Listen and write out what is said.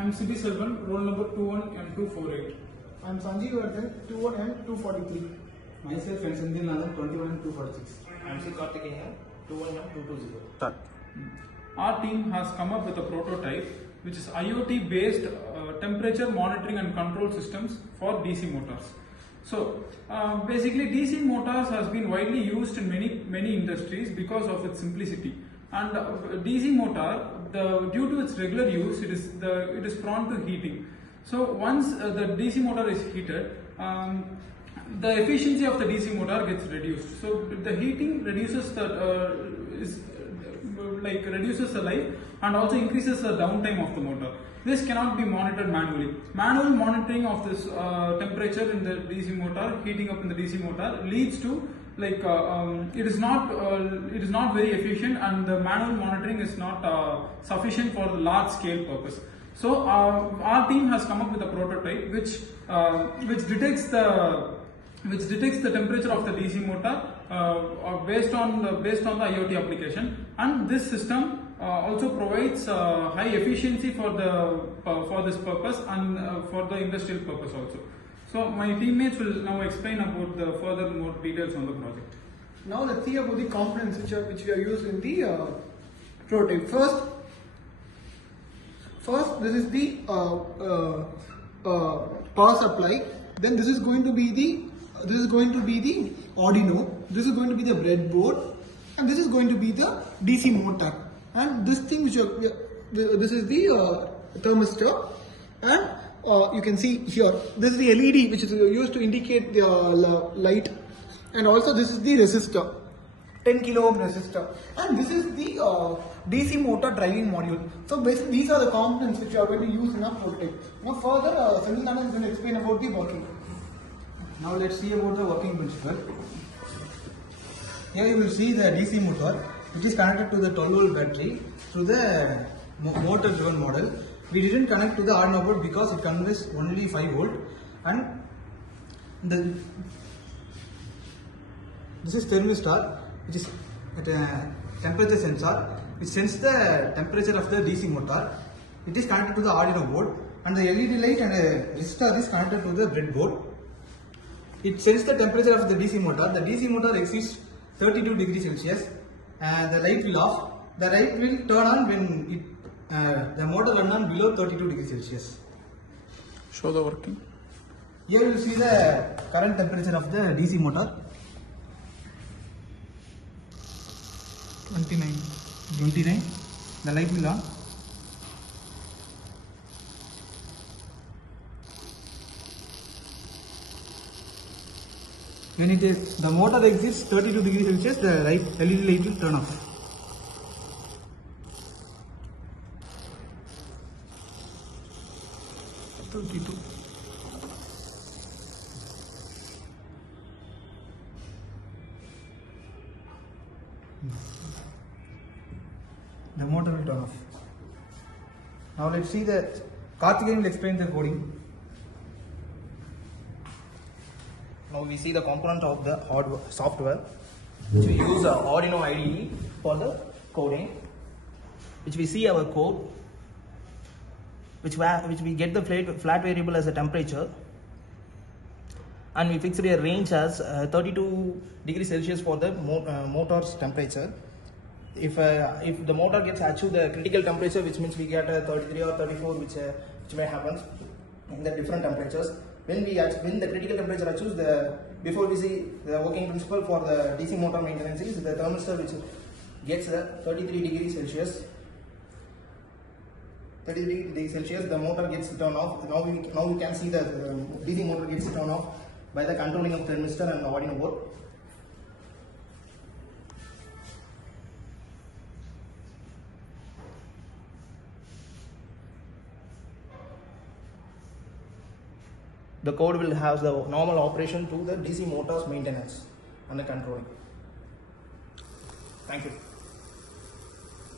I'm Sibi Selvan, roll number 21M248. I'm Sanjeev Vardhan, 21M243. Myself and Sindhi Nathan, 21M246. I'm C. Karthikeyan, 21M220. Start. Our team has come up with a prototype which is IoT based temperature monitoring and control systems for DC motors. So basically DC motors has been widely used in many industries because of its simplicity. And DC motor, due to its regular use, it is prone to heating. So once the DC motor is heated, the efficiency of the DC motor gets reduced. So the heating reduces reduces the life and also increases the downtime of the motor. This cannot be monitored manually. Manual monitoring of this temperature in the DC motor, heating up in the DC motor, leads to it is not very efficient, and the manual monitoring is not sufficient for large scale purpose. So our team has come up with a prototype which detects the temperature of the DC motor based on the IoT application, and this system also provides high efficiency for this purpose and for the industrial purpose also. So my teammates will now explain about the further more details on the project. Now let's see about the components which we are used in the prototype. First this is the power supply. Then this is going to be the Arduino. This is going to be the breadboard, and this is going to be the DC motor. And this thing this is the thermistor, and you can see here this is the LED which is used to indicate the light, and also this is the resistor, 10 kilo ohm resistor, and this is the DC motor driving module. So basically these are the components which we are going to use in our prototype. Now further Sanjeev Nathan is going to explain about the working. Now let's see about the working principle. Here you will see the DC motor, which is connected to the 12 volt battery through the motor driven model. We didn't connect to the Arduino board because it conveys only 5 volt, and this is thermistor, which is a temperature sensor which sends the temperature of the DC motor. It is connected to the Arduino board, and the LED light and a resistor is connected to the breadboard. It sends the temperature of the DC motor. The DC motor exceeds 32 degrees Celsius, and the light will off. The light will turn on when the motor runs on below 32 degrees Celsius. Show the working. Here you will see the current temperature of the DC motor. 29. The light will on. When the motor exceeds 32 degrees Celsius, the LED light will turn off. The motor will turn off. Now let's see the Karthikeyan will explain the coding. Now we see the component of the hardware software, which we use Arduino IDE for the coding, which we see our code, which we get the flat variable as a temperature, and we fix a range as 32 degrees Celsius for the motor's temperature. If the motor gets achieved the critical temperature, which means we get 33 or 34, which may happen in the different temperatures. When the critical temperature achieves, before we see the working principle for the DC motor maintenance is the thermistor which gets the 33 degrees Celsius. 33 degrees Celsius, the motor gets turned off. Now we can see the DC motor gets turned off by the controlling of thermistor and the Arduino board. The code will have the normal operation to the DC motor's maintenance and the controlling. Thank you.